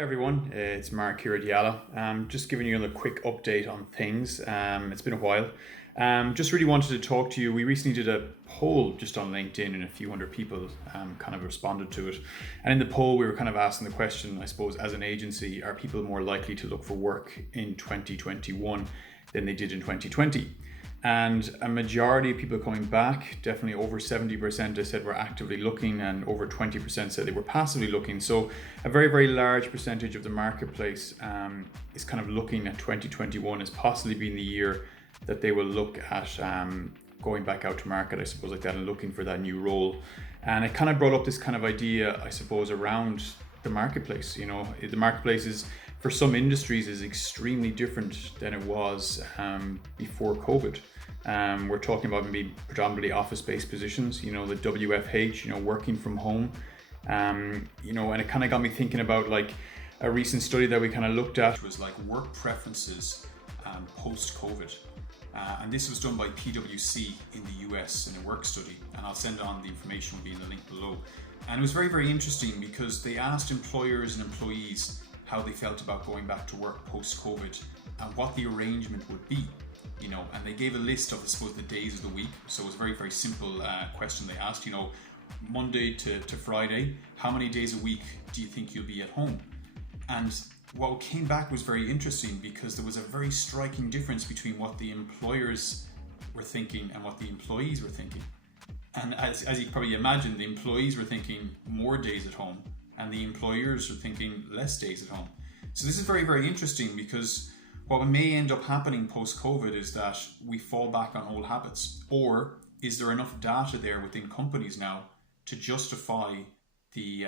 Everyone, it's Mark here at Yala. Just giving you a quick update on things. It's been a while. Just really wanted to talk to you. We recently did a poll just on LinkedIn and a few hundred people kind of responded to it. And in the poll, we were kind of asking the question, I suppose, as an agency, are people more likely to look for work in 2021 than they did in 2020? And a majority of people coming back, definitely over 70%, they said were actively looking, and over 20% said they were passively looking. So a very, very large percentage of the marketplace is kind of looking at 2021 as possibly being the year that they will look at going back out to market, I suppose, like that, and looking for that new role. And it kind of brought up this kind of idea, I suppose, around the marketplace. You know, the marketplace is, for some industries, is extremely different than it was before COVID. We're talking about maybe predominantly office-based positions, you know, the WFH, you know, working from home, you know, and it kind of got me thinking about like a recent study that we kind of looked at was like work preferences post-COVID. And this was done by PwC in the US in a work study, and I'll send on the information, will be in the link below. And it was very, very interesting because they asked employers and employees how they felt about going back to work post-COVID and what the arrangement would be, you know, and they gave a list of, I suppose, the days of the week. So it was a very, very simple question they asked, you know, Monday to Friday, how many days a week do you think you'll be at home? And what came back was very interesting because there was a very striking difference between what the employers were thinking and what the employees were thinking. And as you can probably imagine, the employees were thinking more days at home and the employers are thinking less days at home. So this is very, very interesting because what may end up happening post-COVID is that we fall back on old habits. Or is there enough data there within companies now to justify the,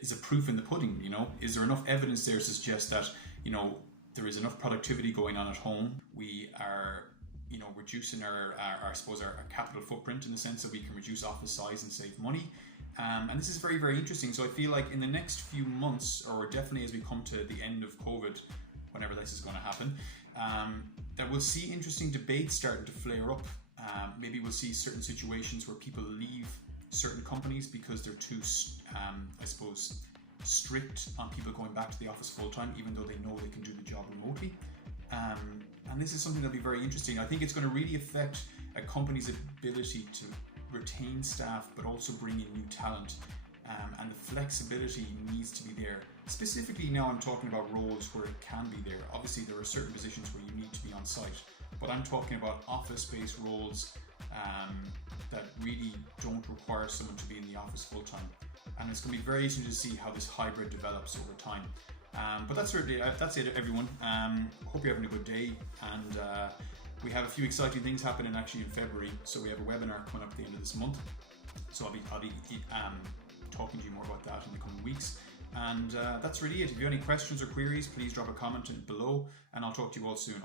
is a proof in the pudding, you know? Is there enough evidence there to suggest that, you know, there is enough productivity going on at home? We are, you know, reducing our I suppose, our capital footprint in the sense that we can reduce office size and save money. And this is very, very interesting. So I feel like in the next few months, or definitely as we come to the end of COVID, whenever this is going to happen, that we'll see interesting debates starting to flare up. Maybe we'll see certain situations where people leave certain companies because they're too, I suppose, strict on people going back to the office full time, even though they know they can do the job remotely. And this is something that'll be very interesting. I think it's going to really affect a company's ability to retain staff, but also bring in new talent. And the flexibility needs to be there. Specifically now I'm talking about roles where it can be there. Obviously there are certain positions where you need to be on site, but I'm talking about office-based roles that really don't require someone to be in the office full time. And it's going to be very interesting to see how this hybrid develops over time. But that's it, everyone. Hope you're having a good day, and we have a few exciting things happening actually in February. So we have a webinar coming up at the end of this month. So I'll be talking to you more about that in the coming weeks. And that's really it. If you have any questions or queries, please drop a comment below, and I'll talk to you all soon.